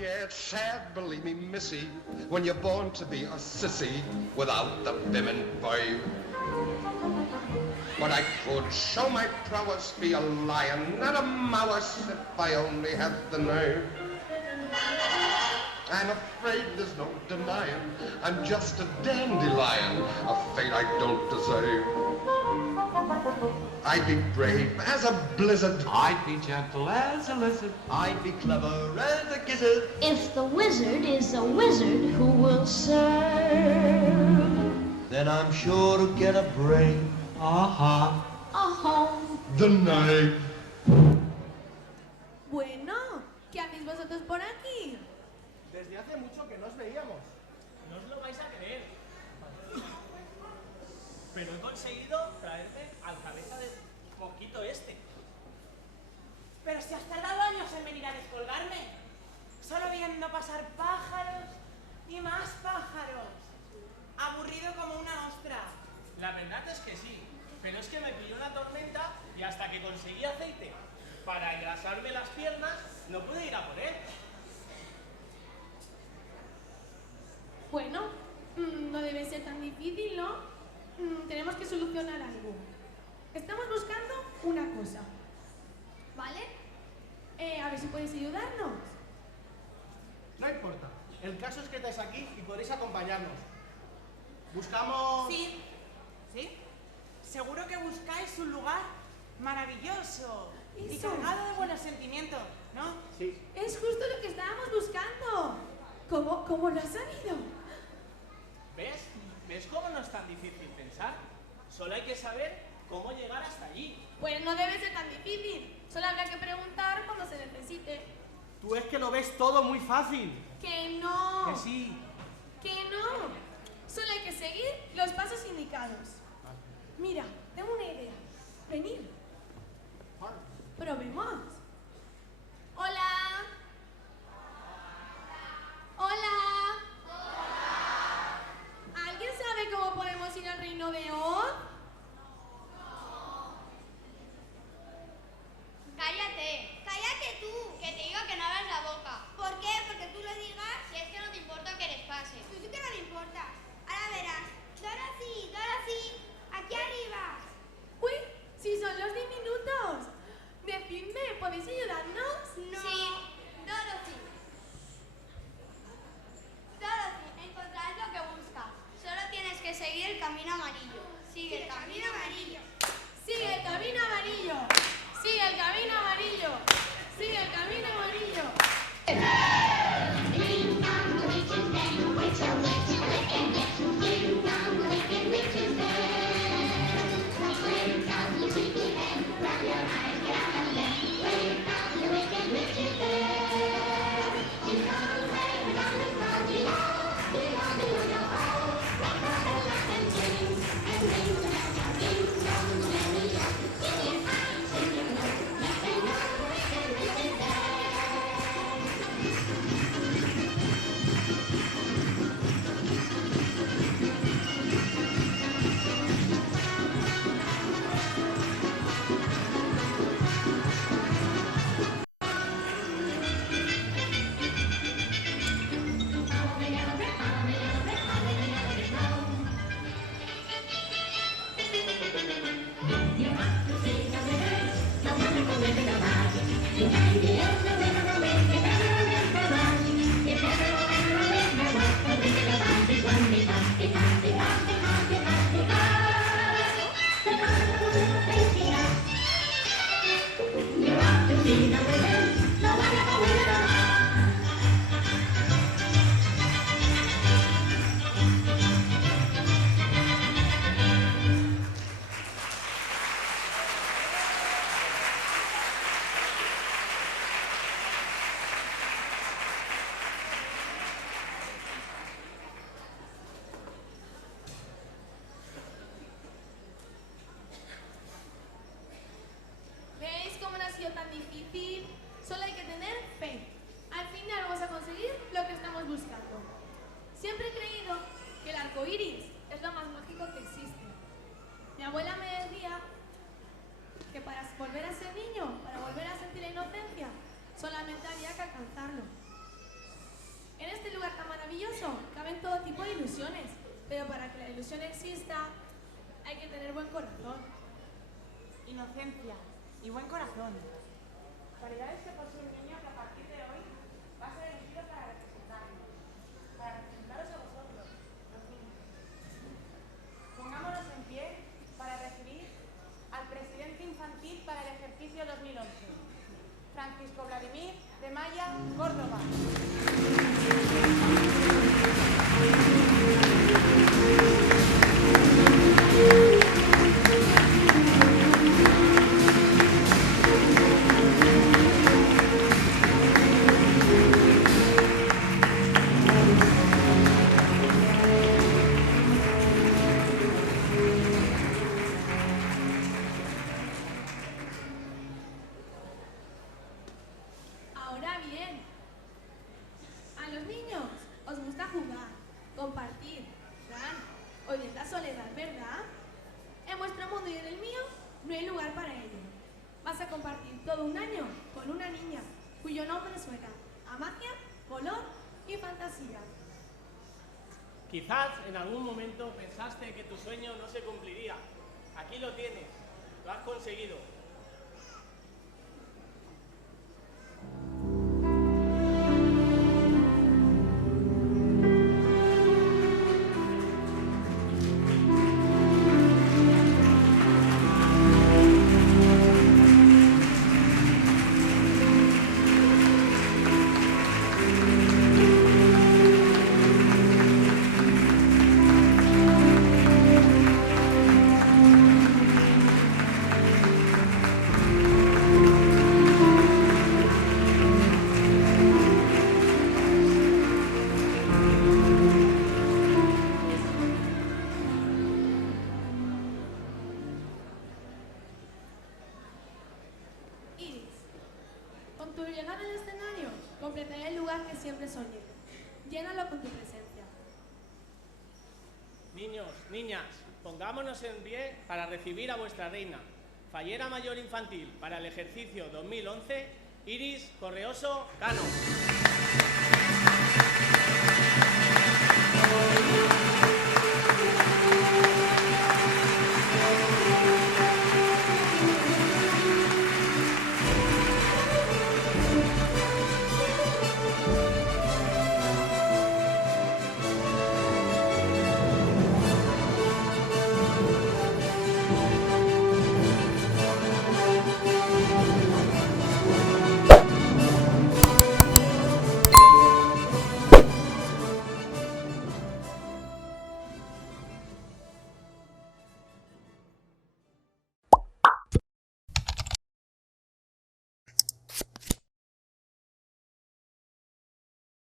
Yeah, it's sad, believe me, missy, when you're born to be a sissy without the bim and bow. But I could show my prowess, be a lion, not a mouse, if I only had the nerve. I'm afraid there's no denying I'm just a dandelion, a fate I don't deserve. I'd be brave as a blizzard. I'd be gentle as a lizard. I'd be clever as a gizzard. If the wizard is a wizard who will serve, then I'm sure to get a brain. Ajá. a home. The knife. Bueno, ¿qué hacéis vosotros por aquí? Desde hace mucho que no os veíamos. No os lo vais a creer. Pero he conseguido traerme al cabeza del poquito este. Pero si has tardado años en venir a descolgarme. Solo viendo pasar pájaros y más pájaros. Aburrido como una ostra. La verdad es que sí, pero es que me pilló una tormenta y hasta que conseguí aceite para engrasarme las piernas, no pude ir a por él. Bueno, no debe ser tan difícil, ¿no? Tenemos que solucionar algo. Estamos buscando una cosa, ¿vale? A ver si podéis ayudarnos. No importa. El caso es que estáis aquí y podéis acompañarnos. Buscamos... Sí, ¿sí? Seguro que buscáis un lugar maravilloso y Eso. cargado de buenos sentimientos, ¿no? Sí. Es justo lo que estábamos buscando. ¿Cómo lo has sabido? ¿Ves? ¿Ves cómo no es tan difícil pensar? Solo hay que saber cómo llegar hasta allí. Pues no debe ser tan difícil. Solo habrá que preguntar cuando se necesite. Tú es que lo ves todo muy fácil. Que no. Que sí. Que no. Solo hay que seguir los pasos indicados. Mira, tengo una idea. Venid. Probemos. Hola. Hola. ¿Alguien sabe cómo podemos ir al reino de Oz? Cállate. Cállate tú. Que te digo que no abras la boca. ¿Por qué? Porque tú lo digas. Si es que no te importa que les pase. Tú sí que no le importa. Ahora verás. Dorothy, aquí arriba. Uy, si son los diminutos. Decidme, ¿podéis ayudarnos? No. Sí. Dorothy, encontrarás lo que buscas. Solo tienes que seguir el camino amarillo. Sigue el camino amarillo. Sigue el camino amarillo. Sigue el camino amarillo. Sigue el camino amarillo. ilusión exista, hay que tener buen corazón. Inocencia y buen corazón. Cualidades que posee un niño que a partir de hoy va a ser elegido para representarnos. Para representaros a vosotros, los niños. Pongámonos en pie para recibir al presidente infantil para el ejercicio 2011, Francisco Vladimir de Maya Córdoba. Ahora bien, a los niños os gusta jugar, compartir, Fran, odiáis la soledad, ¿verdad? En vuestro mundo y en el mío no hay lugar para ello. Vas a compartir todo un año con una niña cuyo nombre suena a magia, color y fantasía. Quizás en algún momento pensaste que tu sueño no se cumpliría. Aquí lo tienes, lo has conseguido. Iris, con tu llegada al escenario completaré el lugar que siempre soñé. Llénalo con tu presencia. Niños, niñas, pongámonos en pie para recibir a vuestra reina, fallera mayor infantil para el ejercicio 2011, Iris Correoso Cano.